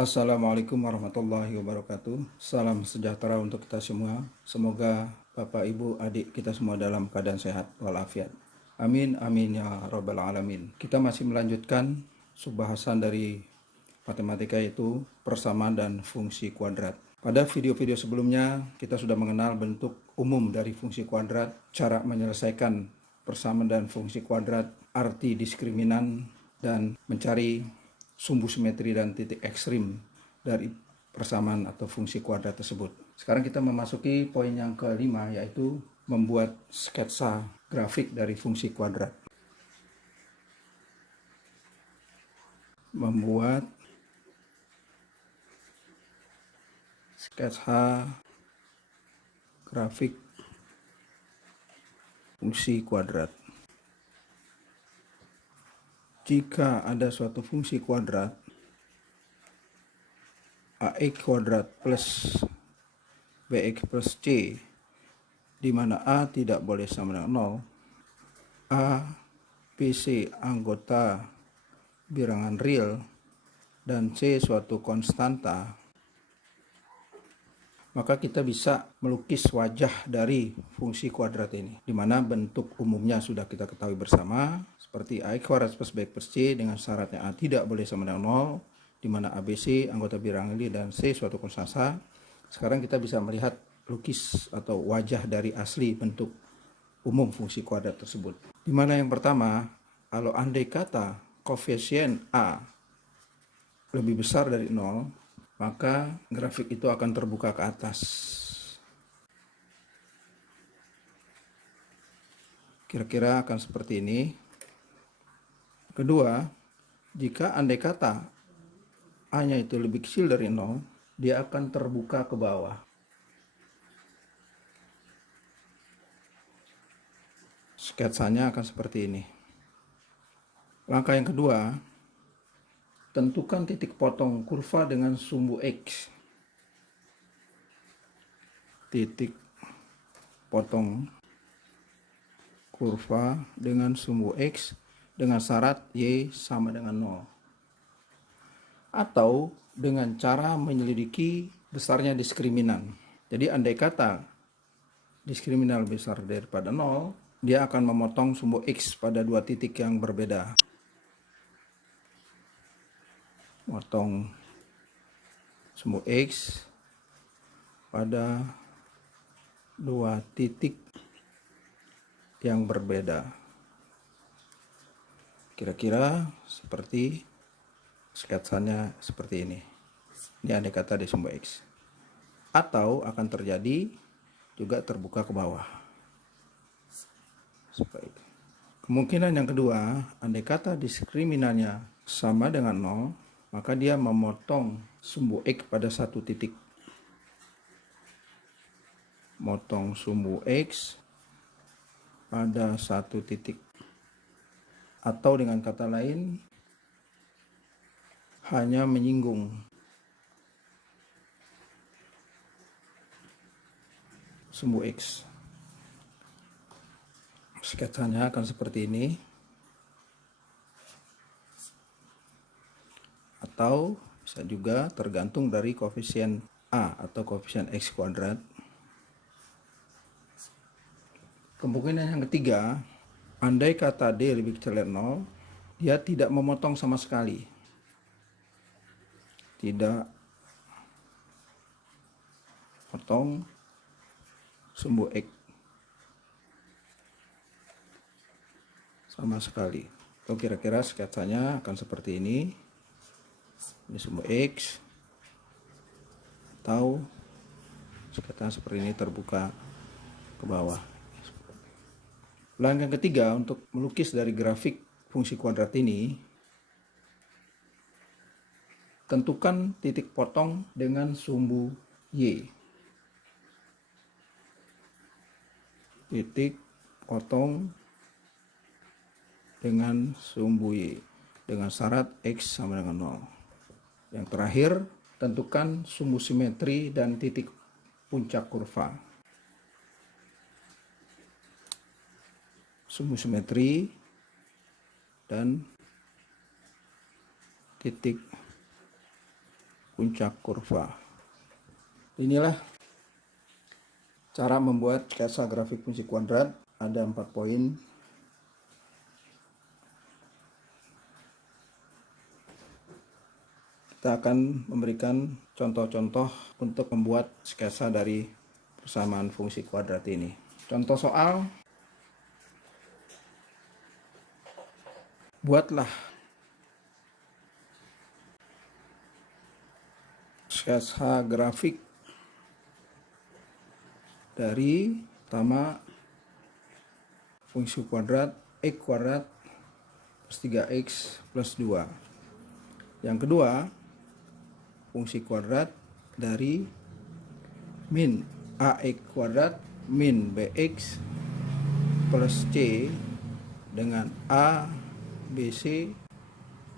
Assalamualaikum warahmatullahi wabarakatuh. Salam sejahtera untuk kita semua. Semoga Bapak, Ibu, adik kita semua dalam keadaan sehat walafiat. Amin, amin ya rabbal alamin. Kita masih melanjutkan subbahasan dari matematika, yaitu persamaan dan fungsi kuadrat. Pada video-video sebelumnya kita sudah mengenal bentuk umum dari fungsi kuadrat, cara menyelesaikan persamaan dan fungsi kuadrat, arti diskriminan, dan mencari sumbu simetri dan titik ekstrim dari persamaan atau fungsi kuadrat tersebut. Sekarang kita memasuki poin yang kelima, yaitu membuat sketsa grafik dari fungsi kuadrat. Membuat sketsa grafik fungsi kuadrat. Jika ada suatu fungsi kuadrat ax kuadrat plus bx plus c, di mana a tidak boleh sama dengan 0, a, b, c anggota bilangan real, dan c suatu konstanta, maka kita bisa melukis wajah dari fungsi kuadrat ini, di mana bentuk umumnya sudah kita ketahui bersama, seperti ax kuadrat plus bx plus c dengan syaratnya a tidak boleh sama dengan 0, di mana a, b, c anggota bilangan real dan c suatu konstanta. Sekarang kita bisa melihat lukis atau wajah dari asli bentuk umum fungsi kuadrat tersebut. Di mana yang pertama, kalau andai kata koefisien a lebih besar dari 0, maka grafik itu akan terbuka ke atas. Kira-kira akan seperti ini. Kedua, jika andai kata a-nya itu lebih kecil dari 0, dia akan terbuka ke bawah. Sketsanya akan seperti ini. Langkah yang kedua, tentukan titik potong kurva dengan sumbu X. Titik potong kurva dengan sumbu X dengan syarat Y sama dengan 0. Atau dengan cara menyelidiki besarnya diskriminan. Jadi andai kata diskriminan besar daripada 0, dia akan memotong sumbu X pada dua titik yang berbeda. Motong sumbu X pada dua titik yang berbeda. Kira-kira seperti sketsanya seperti ini. Ini andai kata di sumbu X. Atau akan terjadi juga terbuka ke bawah. Seperti itu. Kemungkinan yang kedua, andai kata diskriminannya sama dengan 0, maka dia memotong sumbu X pada satu titik. Motong sumbu X pada satu titik. Atau dengan kata lain, hanya menyinggung sumbu X. Sketsanya akan seperti ini. Atau bisa juga tergantung dari koefisien A atau koefisien X kuadrat. Kemungkinan yang ketiga, andai kata D lebih kecil dari 0, dia tidak memotong sama sekali. Tidak potong sumbu X sama sekali. Atau kira-kira sketsanya akan seperti ini. Ini sumbu X. Atau sketsanya seperti ini terbuka ke bawah. Langkah ketiga untuk melukis dari grafik fungsi kuadrat ini, tentukan titik potong dengan sumbu Y. Titik potong dengan sumbu Y dengan syarat X sama dengan 0. Yang terakhir, tentukan sumbu simetri dan titik puncak kurva. Sumbu simetri dan titik puncak kurva. Inilah cara membuat sketsa grafik fungsi kuadrat. Ada 4 poin. Kita akan memberikan contoh-contoh untuk membuat sketsa dari persamaan fungsi kuadrat ini. Contoh soal: buatlah sketsa grafik dari pertama fungsi kuadrat x kuadrat plus 3x plus 2. Yang kedua, fungsi kuadrat dari min ax kuadrat min bx plus c dengan a, b, c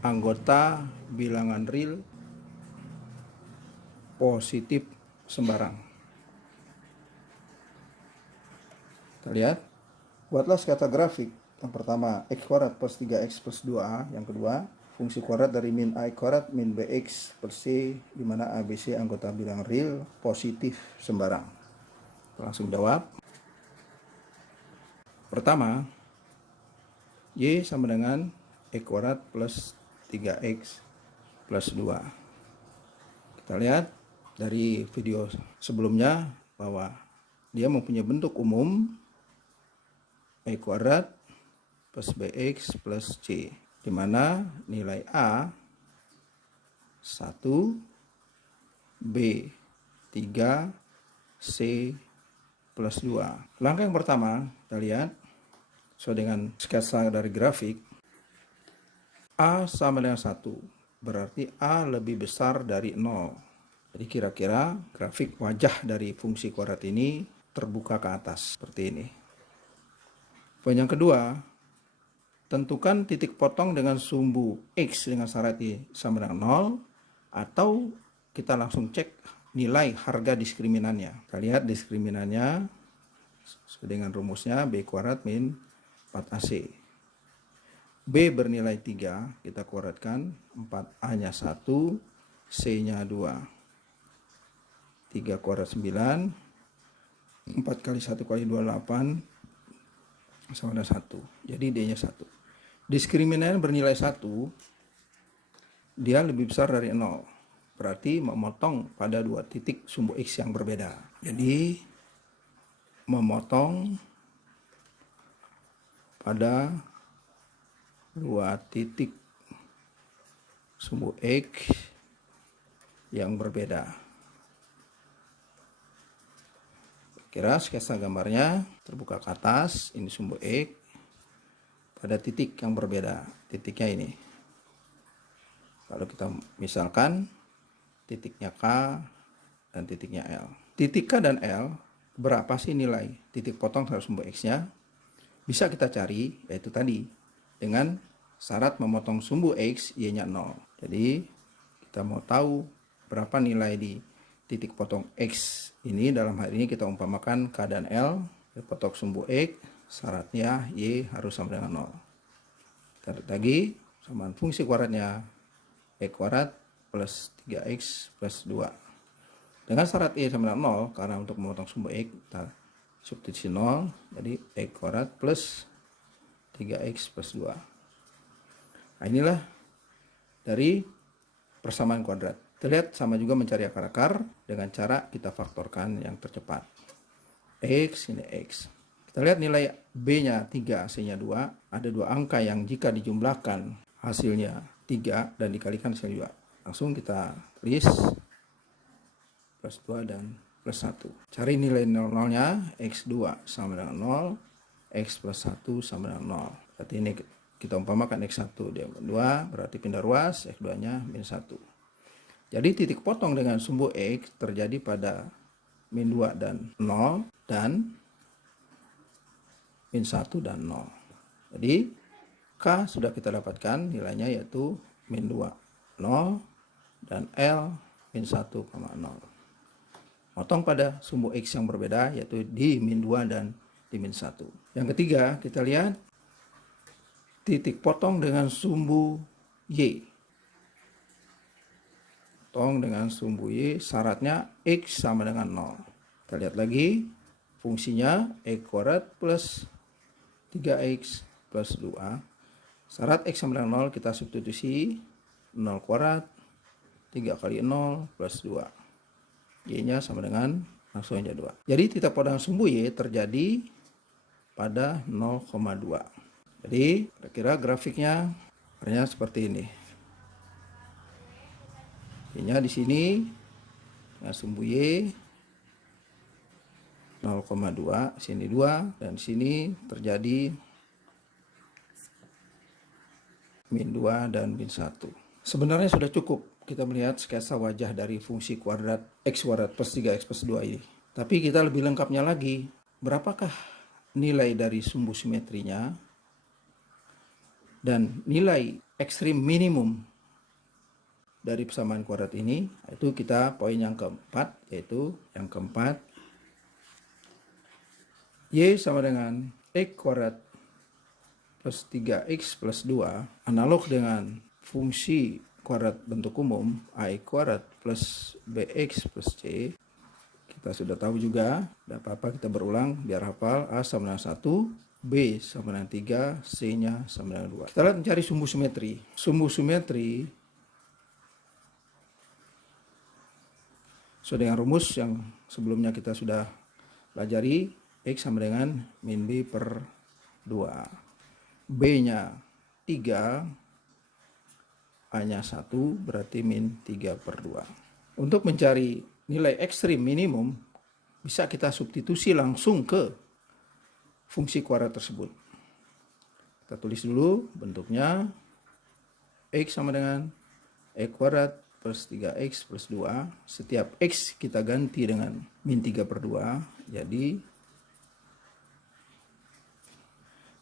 anggota bilangan real positif sembarang. Kita lihat, buatlah sketsa grafik. Yang pertama, x kuadrat plus 3x plus 2a. Yang kedua, fungsi kuadrat dari min a kuadrat min bx plus c, di mana a, b, c anggota bilangan real positif sembarang. Langsung jawab. Pertama, y sama dengan x kuadrat plus 3x plus 2. Kita lihat dari video sebelumnya bahwa dia mempunyai bentuk umum x kuadrat plus bx plus c, di mana nilai A 1, B 3, C plus 2. Langkah yang pertama, kita lihat sesuai dengan sketsa dari grafik. A sama dengan 1, berarti A lebih besar dari 0. Jadi kira-kira grafik wajah dari fungsi kuadrat ini terbuka ke atas seperti ini. Poin yang kedua, tentukan titik potong dengan sumbu X dengan syarat Y sama dengan 0, atau kita langsung cek nilai harga diskriminannya. Kita lihat diskriminannya sesuai dengan rumusnya B kuadrat min 4AC. B bernilai 3, kita kuadratkan, 4A-nya 1, C-nya 2. 3 kuadrat 9, 4 kali 1 kali 2 8, sama dengan 1. Jadi D-nya 1. Diskriminanan bernilai 1, dia lebih besar dari 0. Berarti memotong pada 2 titik sumbu X yang berbeda. Jadi memotong pada 2 titik sumbu X yang berbeda. Kira sketsa gambarnya terbuka ke atas, ini sumbu X pada titik yang berbeda, titiknya ini. Kalau kita misalkan titiknya K dan titiknya L. Titik K dan L, berapa sih nilai titik potong terhadap sumbu X-nya? Bisa kita cari, yaitu tadi, dengan syarat memotong sumbu X, Y-nya 0. Jadi kita mau tahu berapa nilai di titik potong X ini. Dalam hal ini kita umpamakan K dan L, potong sumbu X, syaratnya Y harus sama dengan 0. Kita lagi, samaan fungsi kuadratnya X kuadrat plus 3X plus 2. Dengan syarat Y sama dengan 0, karena untuk memotong sumbu X kita substitusi 0, jadi X kuadrat plus 3X plus 2. Nah, inilah dari persamaan kuadrat. Kita lihat sama juga mencari akar-akar dengan cara kita faktorkan yang tercepat. X ini X. Kita lihat nilai B-nya 3, C-nya 2. Ada 2 angka yang jika dijumlahkan hasilnya 3 dan dikalikan hasilnya 2. Langsung kita tulis plus 2 dan plus 1. Cari nilai 0-0-nya, X2 sama dengan 0, X plus 1 sama dengan 0. Berarti ini kita umpamakan X1 dia 2, berarti pindah ruas, X2-nya min 1. Jadi titik potong dengan sumbu X terjadi pada min 2 dan 0 dan min 1 dan 0. Jadi K sudah kita dapatkan nilainya yaitu min 2, 0 dan L min 1, 0. Potong pada sumbu X yang berbeda yaitu di min 2 dan di min 1. Yang ketiga kita lihat titik potong dengan sumbu Y. potong dengan sumbu Y, syaratnya X sama dengan 0. Kita lihat lagi, fungsinya X kuadrat plus 3X plus 2. Syarat X sama dengan 0 kita substitusi, 0 kuadrat, 3 kali 0 plus 2. Y-nya sama dengan langsung aja 2. Jadi titik potong sumbu Y terjadi pada 0,2. Jadi kira-kira grafiknya seperti ini. Y-nya di sini, nah sumbu Y 0,2, sini 2, dan sini terjadi min 2 dan min 1. Sebenarnya sudah cukup kita melihat sketsa wajah dari fungsi kuadrat X kuadrat plus 3X plus 2 ini. Tapi kita lebih lengkapnya lagi, berapakah nilai dari sumbu simetrinya dan nilai ekstrim minimum dari persamaan kuadrat ini. Itu kita poin yang keempat, yaitu yang keempat, Y sama dengan X kuadrat plus 3X plus 2 analog dengan fungsi kuadrat bentuk umum AX kuadrat plus BX plus C. Kita sudah tahu juga, tidak apa-apa kita berulang biar hafal. A sama dengan 1, B sama dengan 3, C-nya sama dengan 2. Kita lihat mencari sumbu simetri. Sumbu simetri sesuai dengan rumus yang sebelumnya kita sudah pelajari, X sama dengan min B per 2. B-nya 3, A-nya 1, berarti min 3 per 2. Untuk mencari nilai ekstrim minimum, bisa kita substitusi langsung ke fungsi kuadrat tersebut. Kita tulis dulu bentuknya, X sama dengan X kuadrat plus 3X plus 2. Setiap X kita ganti dengan min 3 per 2, jadi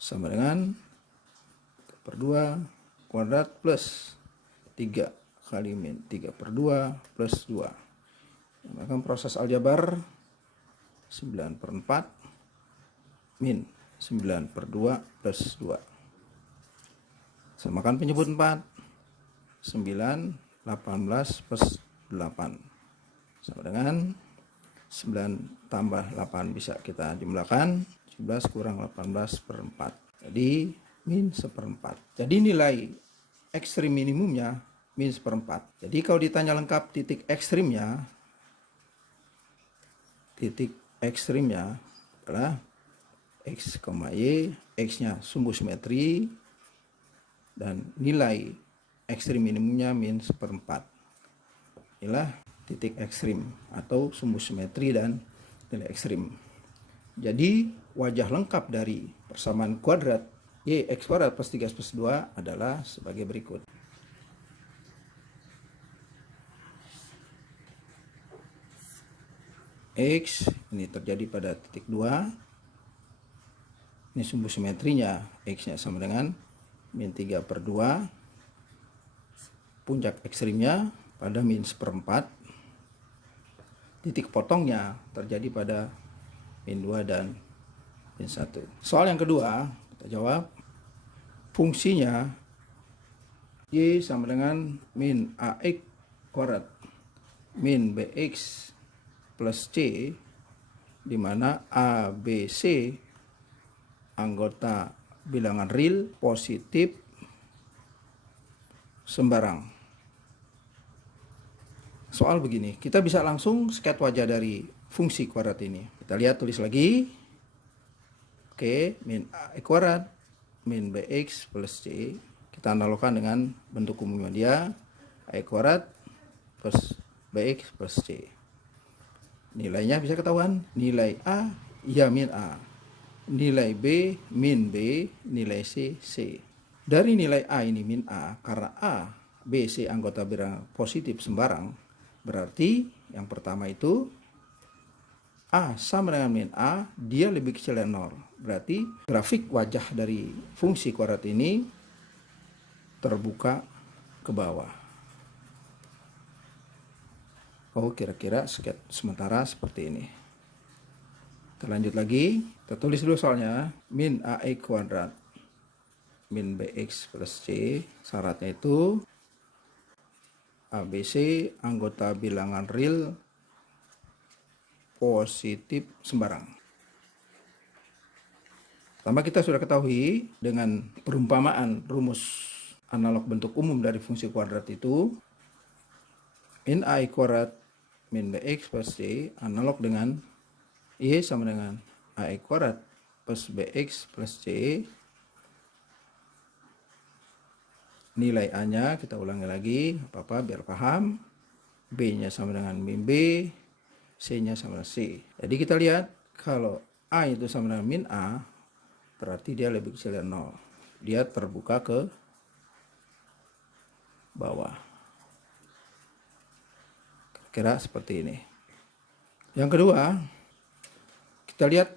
sama dengan per 2 kuadrat plus 3 kali min 3 per 2 plus 2. Maka proses aljabar 9 per 4 min 9 per 2 plus 2. Samakan penyebut 4. 9, 18 plus 8. Sama dengan 9 tambah 8 bisa kita jumlahkan. 17 kurang 18 per 4. Jadi min 1/4. Jadi nilai ekstrim minimumnya min 1/4. Jadi kalau ditanya lengkap titik ekstrimnya adalah X, Y, X-nya sumbu simetri, dan nilai ekstrim minimumnya min 1/4. Inilah titik ekstrim atau sumbu simetri dan nilai ekstrim. Jadi wajah lengkap dari persamaan kuadrat Y X kuadrat plus 3X plus 2 adalah sebagai berikut. X ini terjadi pada titik 2. Ini sumbu simetrinya, X-nya sama dengan min 3 per 2. Puncak ekstrimnya pada min 1/4. Titik potongnya terjadi pada min 2 dan min 1. Soal yang kedua, kita jawab. Fungsinya Y sama dengan min AX kuadrat min BX plus C, di mana A, B, C anggota bilangan real, positif, sembarang. Soal begini, kita bisa langsung sket wajah dari fungsi kuadrat ini. Kita lihat, tulis lagi. Oke, min AX kuadrat min BX plus C. Kita analogkan dengan bentuk umumnya dia, AX kuadrat plus BX plus C. Nilainya bisa ketahuan. Nilai A, ya min A. Nilai B, min B. Nilai C, C. Dari nilai A ini min A, karena A, B, C anggota bilangan positif sembarang, berarti yang pertama itu A sama dengan min A, dia lebih kecil dari 0. Berarti grafik wajah dari fungsi kuadrat ini terbuka ke bawah. Oh, kira-kira sket sementara seperti ini. Kita lanjut lagi. Kita tulis dulu soalnya. Min AX kuadrat min BX plus C. Syaratnya itu ABC anggota bilangan real positif sembarang. Pertama, kita sudah ketahui dengan perumpamaan rumus analog bentuk umum dari fungsi kuadrat itu, min A kuadrat min BX plus C analog dengan Y sama dengan A kuadrat plus BX plus C. Nilai A-nya kita ulangi lagi, apa-apa biar paham. B-nya sama dengan min B, C-nya sama dengan C. Jadi kita lihat kalau A itu sama dengan min A, berarti dia lebih kecil dari 0. Dia terbuka ke bawah. Kira-kira seperti ini. Yang kedua, kita lihat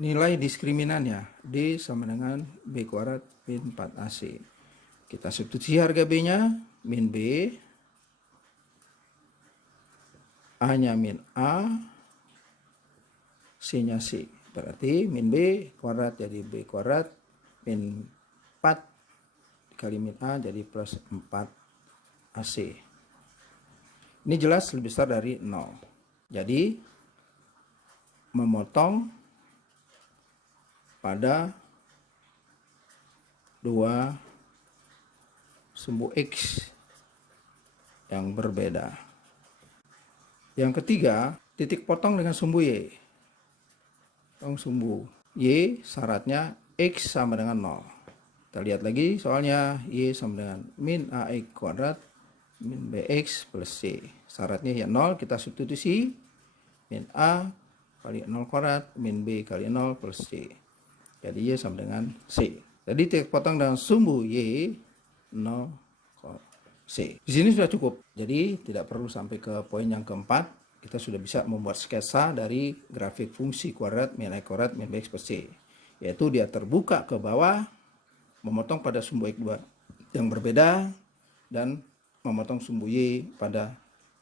nilai diskriminannya. D sama dengan B kuadrat min 4AC. Kita substitusi harga B-nya, min B. A-nya min A. C-nya C. Berarti min B kuadrat jadi B kuadrat min 4 dikali min A jadi plus 4AC. Ini jelas lebih besar dari 0. Jadi memotong pada dua sumbu X yang berbeda. Yang ketiga, titik potong dengan sumbu Y. Sumbu Y syaratnya X sama dengan 0. Kita lihat lagi soalnya, Y sama dengan min AX kuadrat min BX plus C. Syaratnya ya 0, kita substitusi min A kali 0 kuadrat min B kali 0 plus C. Jadi Y sama dengan C. Jadi titik potong dengan sumbu Y 0 C. Di sini sudah cukup. Jadi tidak perlu sampai ke poin yang keempat. Kita sudah bisa membuat sketsa dari grafik fungsi kuadrat min A kuadrat min BX plus C. Yaitu dia terbuka ke bawah, memotong pada sumbu X2 yang berbeda, dan memotong sumbu Y pada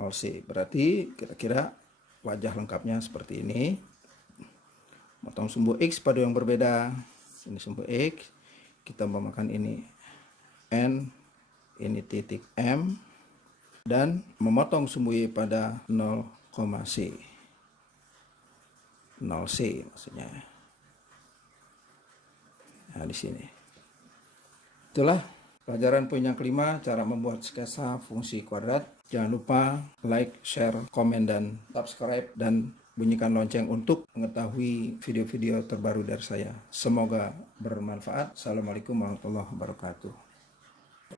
0C. Berarti kira-kira wajah lengkapnya seperti ini. Memotong sumbu X pada yang berbeda. Ini sumbu X. Kita memakan ini N, ini titik M, dan memotong sumbu Y pada 0,C. 0C maksudnya. Nah, di sini. Itulah pelajaran poin yang kelima, cara membuat sketsa fungsi kuadrat. Jangan lupa like, share, komen, dan subscribe, dan bunyikan lonceng untuk mengetahui video-video terbaru dari saya. Semoga bermanfaat. Assalamualaikum warahmatullahi wabarakatuh.